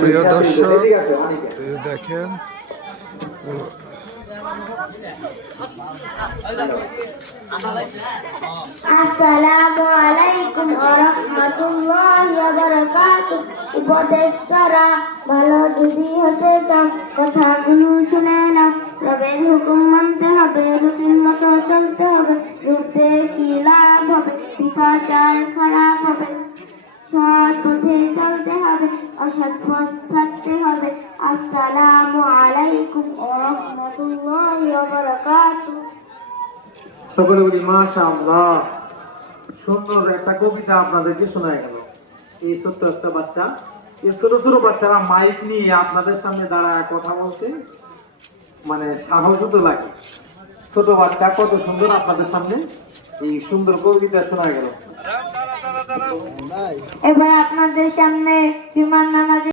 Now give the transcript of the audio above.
প্রিয় দর্শক দেখেন আসসালামু আলাইকুম ওয়া রাহমাতুল্লাহি ওয়া বারাকাতুহু। উপদেশ করা ভালো যদি হতে চাও কথাগুলো শুনে নাও। রবের হুকুম মানতে হবে, রুটিন মতো চলতে হবে। রুটে কি লাভ হবে, বিপাচার খারাপ হবে। সৎ পথে চলতে হবে, অসৎ পথ থাকতে হবে। আসসালামু আলাইকুম ওয়া রাহমাতুল্লাহি ওয়া বারাকাতুহু। সকলে বলি মাশাআল্লাহ। সুন্দর একটা কবিতা আপনাদেরকে শোনা গেল। এই ছোট্ট একটা বাচ্চা, এই ছোট ছোট বাচ্চারা মাইক নিয়ে আপনাদের সামনে দাঁড়ায় কথা বলতে মানে সাহসও তো লাগে। ছোট বাচ্চা কত সুন্দর আপনাদের সামনে এই সুন্দর কবিতা শোনা গেল। এবার আপনাদের সামনে বিমান নামাজের